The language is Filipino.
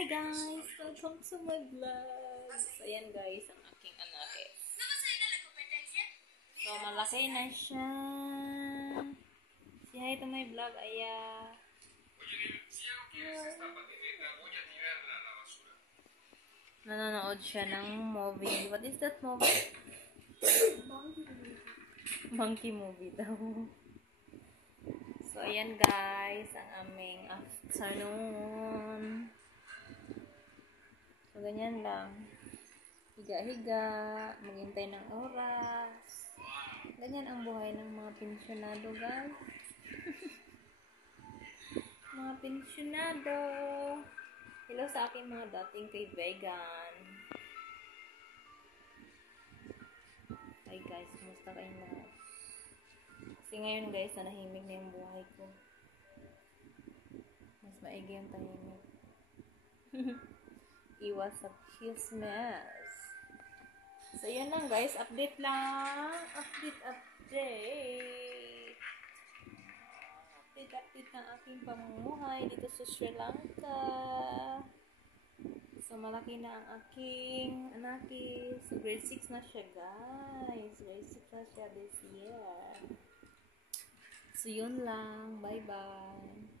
Hi guys! Welcome to my vlog! So, ayan guys, ang aking anak eh. So, malaki na siya. Say hi to my vlog, Aya. Nanonood siya ng movie. What is that movie? Monkey movie daw. So, ayan guys, ang aming afternoon. So, ganyan lang. Higa-higa, maghintay ng oras. Ganyan ang buhay ng mga pensyonado, guys. Mga pensyonado. Hello sa aking mga dating kaibigan. Hi guys, kumusta kayong lahat? Kasi ngayon guys, nanahimik na yung buhay ko. Mas maigi yung tahimik. Iwas sa chismes. So, yun lang guys. Update lang. Update. Update ng aking pamumuhay dito sa Sri Lanka. So, malaki na ang aking anakis. So, grade 6 na siya guys. Grade 6 na siya this year. So, yun lang. Bye-bye.